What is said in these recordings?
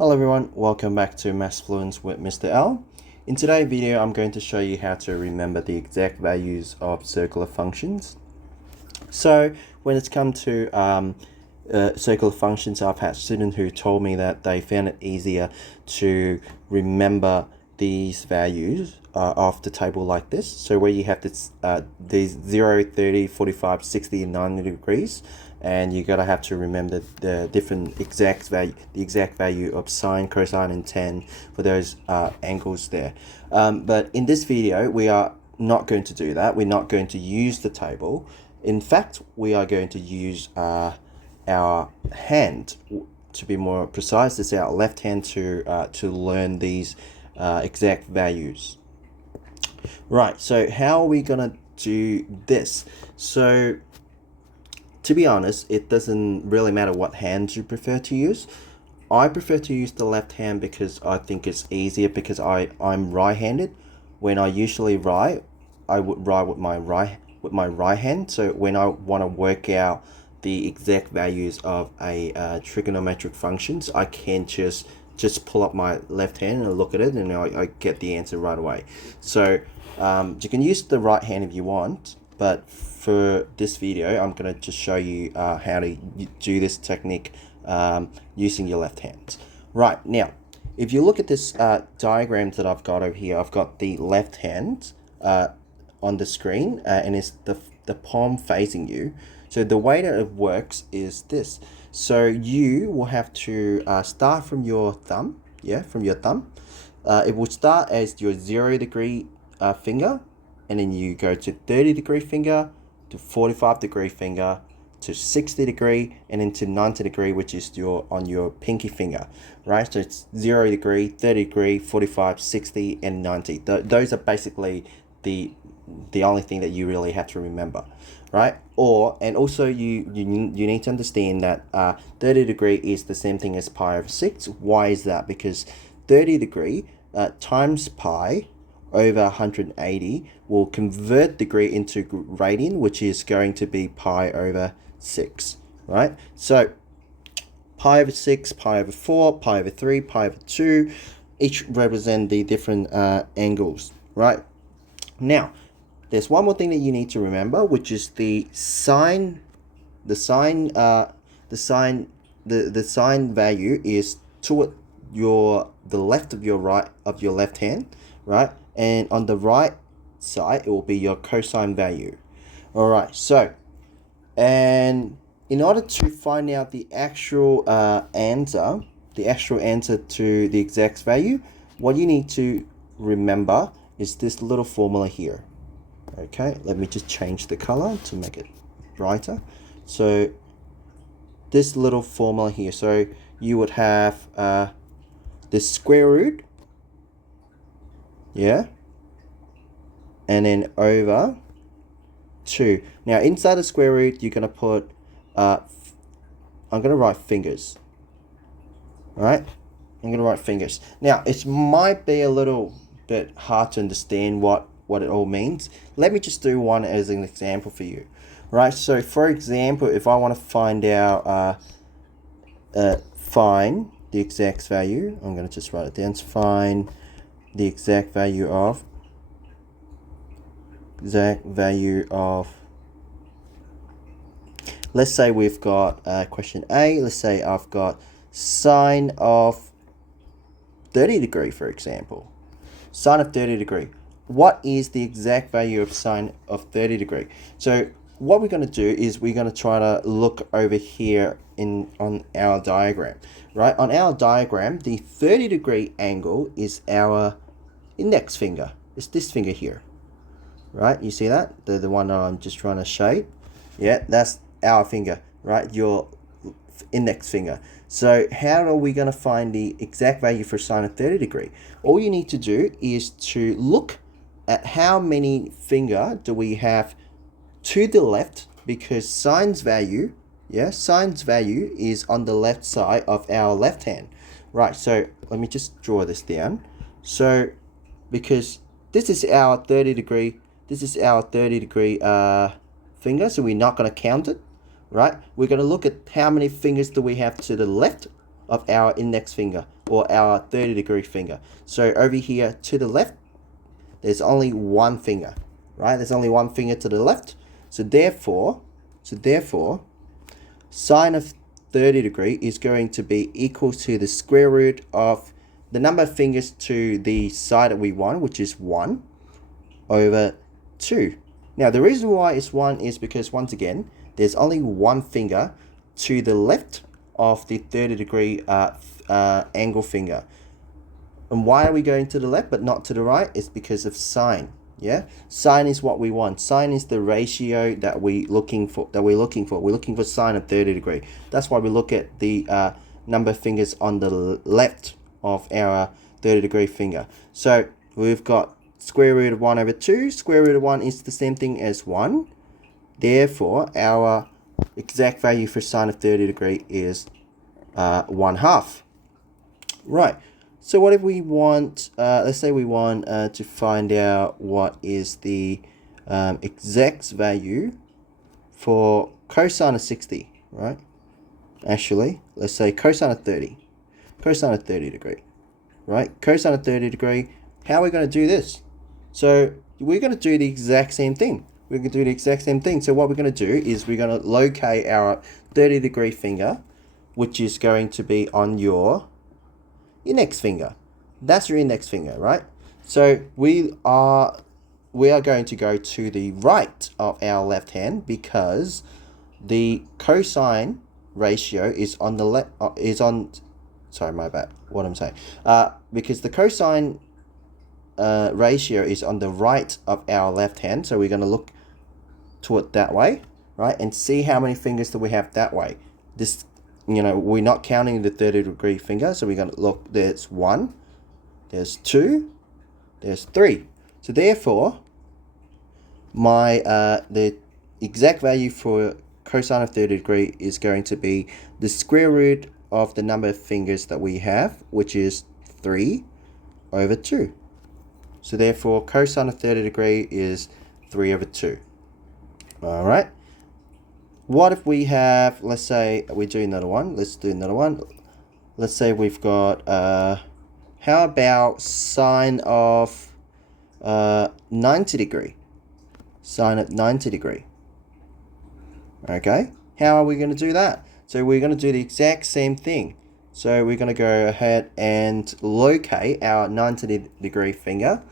Hello everyone, welcome back to Maths Fluence with Mr. L. In today's video, I'm going to show you how to remember the exact values of circular functions. So when it's come to circular functions, I've had students who told me that they found it easier to remember these values of the table like this. So where you have this, these 0, 30, 45, 60, and 90 degrees, and you gotta have to remember the different the exact value of sine, cosine, and tan for those angles there. But in this video, we are not going to do that. We're not going to use the table. In fact, we are going to use our hand, to be more precise. This is our left hand to learn these exact values. Right, so how are we gonna do this? So to be honest, it doesn't really matter what hand you prefer to use. I prefer to use the left hand because I think it's easier, because I'm right-handed. When I usually write, I would write with my right hand. So when I want to work out the exact values of a trigonometric functions, I can just pull up my left hand and look at it, and I get the answer right away. So you can use the right hand if you want, but for this video, I'm going to just show you how to do this technique using your left hand. Right, now, if you look at this diagram that I've got over here, I've got the left hand on the screen, and it's the palm facing you. So the way that it works is this. So you will have to start from your thumb, from your thumb. It will start as your 0-degree finger, and then you go to 30-degree finger, to 45-degree finger, to 60-degree, and then to 90-degree, which is on your pinky finger, right? So it's 0-degree, 30-degree, 45, 60, and 90. Those are basically the only thing that you really have to remember, right? And also you need to understand that 30-degree is the same thing as pi over 6. Why is that? Because 30-degree times pi over 180 will convert degree into radian, which is going to be pi over 6, right? So pi over 6, pi over 4, pi over 3, pi over 2, each represent the different angles, right? Now, there's one more thing that you need to remember, which is the sine value is toward the left of your left hand, right? And on the right side, it will be your cosine value. All right, so, and in order to find out the actual answer to the exact value, what you need to remember is this little formula here. Okay, let me just change the color to make it brighter. So this little formula here, so you would have the square root, and then over 2. Now inside the square root, you're gonna put I'm gonna write fingers. All right, I'm gonna write fingers. Now it might be a little bit hard to understand what it all means. Let me just do one as an example for you, right? So for example, if I want to find out find the exact value, I'm going to just write it down. Find the exact value of let's say we've got question A. Let's say I've got sine of 30-degree, for example. Sine of 30-degree. What is the exact value of sine of 30-degree? So what we're going to do is we're going to try to look over here on our diagram, right? On our diagram, the 30-degree angle is our index finger. It's this finger here, right? You see that? The one that I'm just trying to shade. Yeah, that's our finger, right? Your index finger. So how are we going to find the exact value for sine of 30-degree? All you need to do is to look at how many finger do we have to the left, because sine's value is on the left side of our left hand, right? So let me just draw this down. So because this is our 30-degree finger, so we're not going to count it, right? We're going to look at how many fingers do we have to the left of our index finger, or our 30-degree finger. So over here to the left, there's only one finger, right? There's only one finger to the left. So therefore, sine of 30 degree is going to be equal to the square root of the number of fingers to the side that we want, which is 1 over 2. Now the reason why it's 1 is because, once again, there's only one finger to the left of the 30-degree angle finger. And why are we going to the left but not to the right? It's because of sine. Yeah, sine is what we want. Sine is the ratio that we're looking for. We're looking for sine of 30 degree. That's why we look at the number of fingers on the left of our 30-degree finger. So we've got square root of 1 over 2. Square root of 1 is the same thing as 1. Therefore, our exact value for sine of 30 degree is 1/2. Right. So what if we want, let's say we want to find out what is the exact value for cosine of 60, right? Actually, let's say cosine of 30. Cosine of 30 degree, right? Cosine of 30 degree, how are we going to do this? So we're going to do the exact same thing. We're going to do the exact same thing. So what we're going to do is we're going to locate our 30-degree finger, which is going to be on your index finger. That's your index finger, right? So we are going to go to the right of our left hand because the cosine ratio is on the left. Sorry, my bad. What I'm saying. Because the cosine ratio is on the right of our left hand, so we're going to look to it that way, right? And see how many fingers do we have that way. This, we're not counting the 30-degree finger, so we're going to look. There's 1, there's 2, there's 3. So therefore, my the exact value for cosine of 30 degree is going to be the square root of the number of fingers that we have, which is 3 over 2. So therefore, cosine of 30 degree is 3 over 2. All right. What if we have, let's say we do another one. Let's do another one. Let's say we've got, how about sine of 90 degree? Sine of 90 degree. Okay. How are we going to do that? So we're going to do the exact same thing. So we're going to go ahead and locate our 90-degree finger.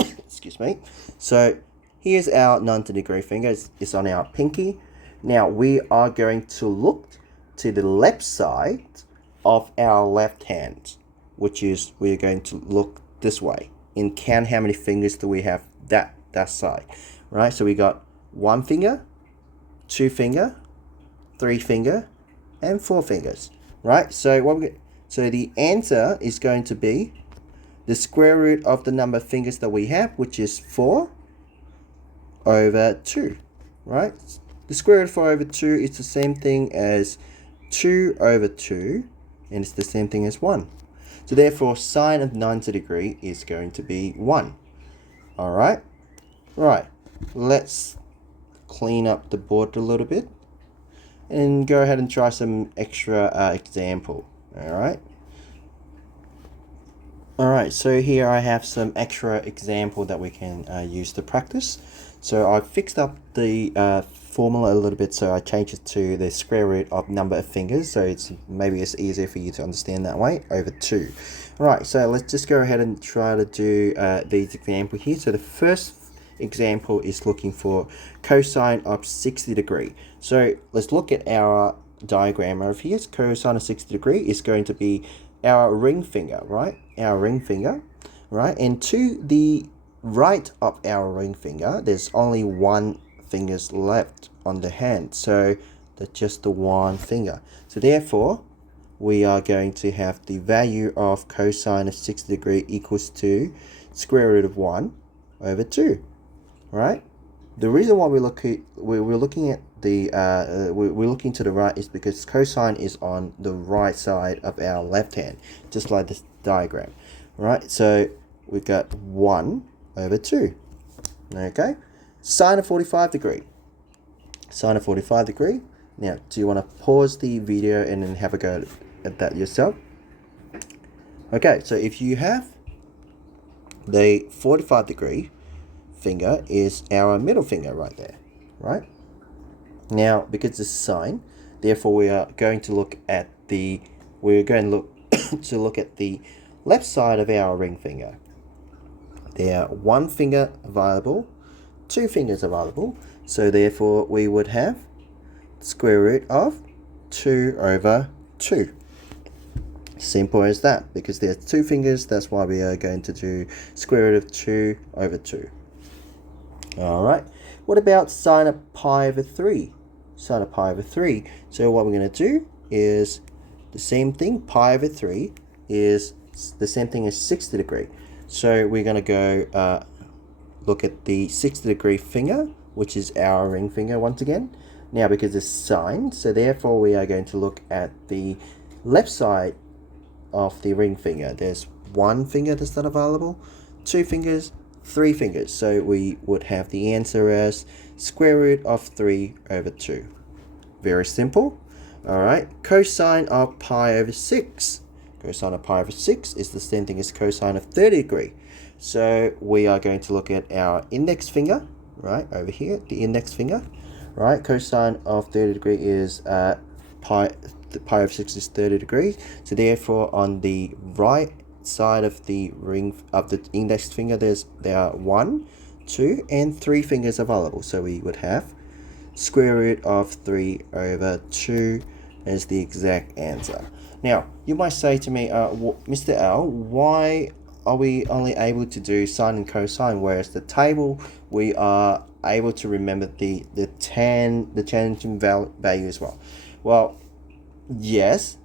Excuse me. So here's our 90-degree finger. It's on our pinky. Now we are going to look to the left side of our left hand, which is we're going to look this way and count how many fingers do we have that side, right? So we got 1 finger, 2 finger, 3 finger, and 4 fingers, right? So so the answer is going to be the square root of the number of fingers that we have, which is 4 over 2, right? The square root of 4 over 2 is the same thing as 2 over 2, and it's the same thing as 1. So therefore, sine of 90 degree is going to be 1. All right? Right. Let's clean up the board a little bit and go ahead and try some extra example. All right? All right, so here I have some extra example that we can use to practice. So I fixed up the formula a little bit, so I changed it to the square root of number of fingers, so maybe it's easier for you to understand that way, over 2. All right, so let's just go ahead and try to do these examples here. So the first example is looking for cosine of 60 degree. So let's look at our diagram over here. So cosine of 60 degree is going to be our ring finger, right? Our ring finger, right? And to the right of our ring finger, there's only 1 fingers left on the hand, so that's just the 1 finger. So therefore, we are going to have the value of cosine of 60 degree equals to square root of 1 over 2, right? The reason why we're looking at the we're looking to the right is because cosine is on the right side of our left hand, just like this diagram, right? So we've got 1 over 2. Okay, sine of 45 degree. Sine of 45 degree. Now, do you want to pause the video and then have a go at that yourself. Okay, so if you have the 45-degree finger is our middle finger right there, right? Now, because it's a sine, therefore we are going to look at the to look at the left side of our ring finger. There are one finger available, two fingers available, so therefore we would have square root of 2 over 2. Simple as that, because there's two fingers, that's why we are going to do square root of 2 over 2. Alright, what about sine of pi over 3? Sine of pi over 3. So what we're going to do is the same thing. Pi over 3 is the same thing as 60 degree. So we're going to go look at the 60 degree finger, which is our ring finger once again. Now, because it's sine, so therefore we are going to look at the left side of the ring finger. There's one finger that's not available, two fingers, three fingers. So we would have the answer as square root of 3 over 2. Very simple. Alright, cosine of pi over 6. Cosine of pi over 6 is the same thing as cosine of 30 degree. So we are going to look at our index finger, right, over here, the index finger. Right, cosine of 30 degree is pi over 6 is 30 degrees. So therefore on the right side of the ring of the index finger there are 1, 2 and 3 fingers available. So we would have square root of 3 over 2 as the exact answer. Now you might say to me, Mr. L, why are we only able to do sine and cosine, whereas the table we are able to remember the tangent value as well? Well, yes,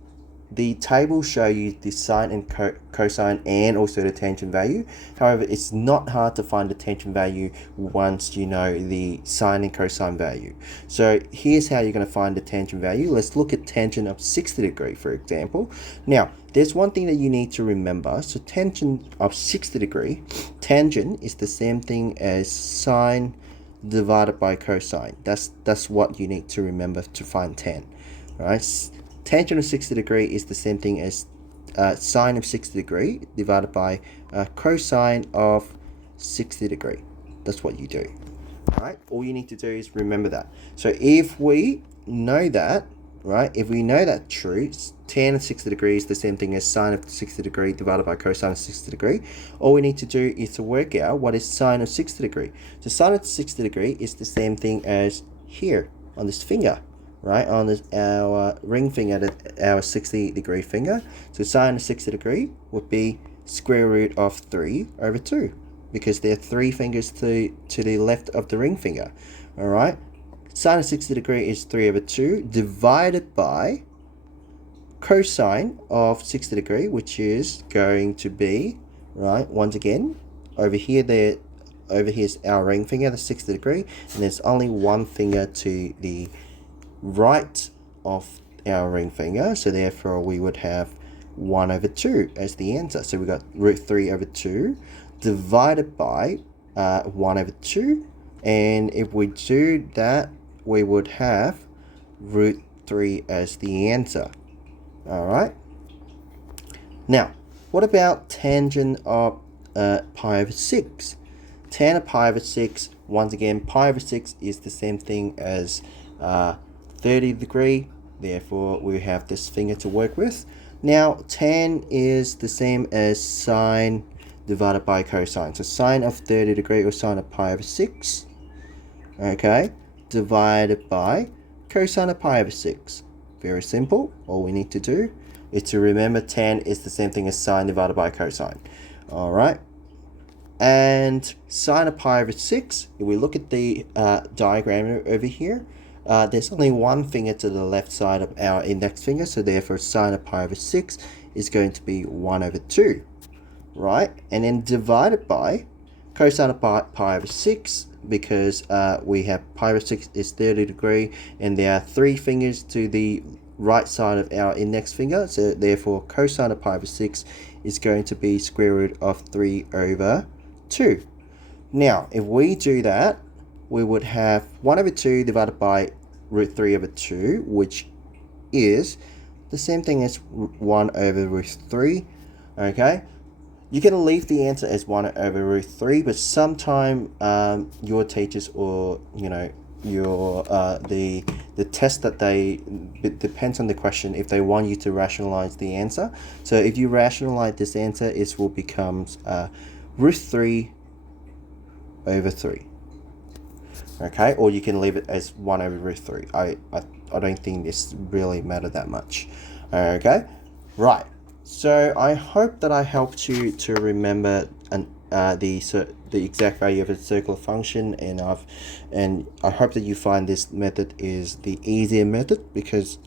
the table show you the sine and cosine and also the tangent value. However, it's not hard to find the tangent value once you know the sine and cosine value. So here's how you're going to find the tangent value. Let's look at tangent of 60 degree, for example. Now, there's one thing that you need to remember. So tangent of 60 degree, tangent is the same thing as sine divided by cosine. That's what you need to remember to find tan. All right. Tangent of 60 degree is the same thing as sine of 60 degree divided by cosine of 60 degree. That's what you do. Right? All you need to do is remember that. So if we know that, right, if we know that truth, tan of 60 degrees is the same thing as sine of 60 degree divided by cosine of 60 degree, all we need to do is to work out what is sine of 60 degree. So sine of 60 degree is the same thing as here on this finger. Right, on our ring finger, our 60 degree finger. So sine of 60 degree would be square root of 3 over 2, because there are 3 fingers to the left of the ring finger. Alright, sine of 60 degree is 3 over 2 divided by cosine of 60 degree, which is going to be, right, once again, over here's our ring finger, the 60 degree, and there's only one finger to the right of our ring finger, so therefore we would have 1 over 2 as the answer. So we got root 3 over 2 divided by 1 over 2, and if we do that we would have root 3 as the answer. Alright, now what about tangent of pi over 6? Tan of pi over 6, once again, pi over 6 is the same thing as 30 degree, therefore we have this finger to work with. Now tan is the same as sine divided by cosine. So sine of 30 degree or sine of pi over 6, okay, divided by cosine of pi over 6. Very simple. All we need to do is to remember tan is the same thing as sine divided by cosine. Alright, and sine of pi over 6, if we look at the diagram over here, there's only one finger to the left side of our index finger, so therefore sine of pi over 6 is going to be 1 over 2, right? And then divided by cosine of pi over 6, because we have pi over 6 is 30 degree, and there are 3 fingers to the right side of our index finger, so therefore cosine of pi over 6 is going to be square root of 3 over 2. Now, if we do that, we would have 1 over 2 divided by root 3 over 2, which is the same thing as 1 over root 3. Okay, you can leave the answer as 1 over root 3, but sometime your teachers, or your the test that it depends on the question, if they want you to rationalize the answer. So if you rationalize this answer, it will become root 3 over 3. Okay, or you can leave it as 1 over root 3. I don't think this really matter that much. Okay, right. So I hope that I helped you to remember the exact value of a circular function, and I hope that you find this method is the easier method, because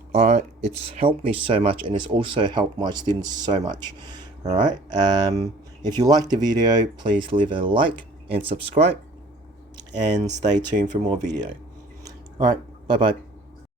it's helped me so much, and it's also helped my students so much. All right. If you like the video, please leave a like and subscribe, and stay tuned for more video. All right. Bye bye.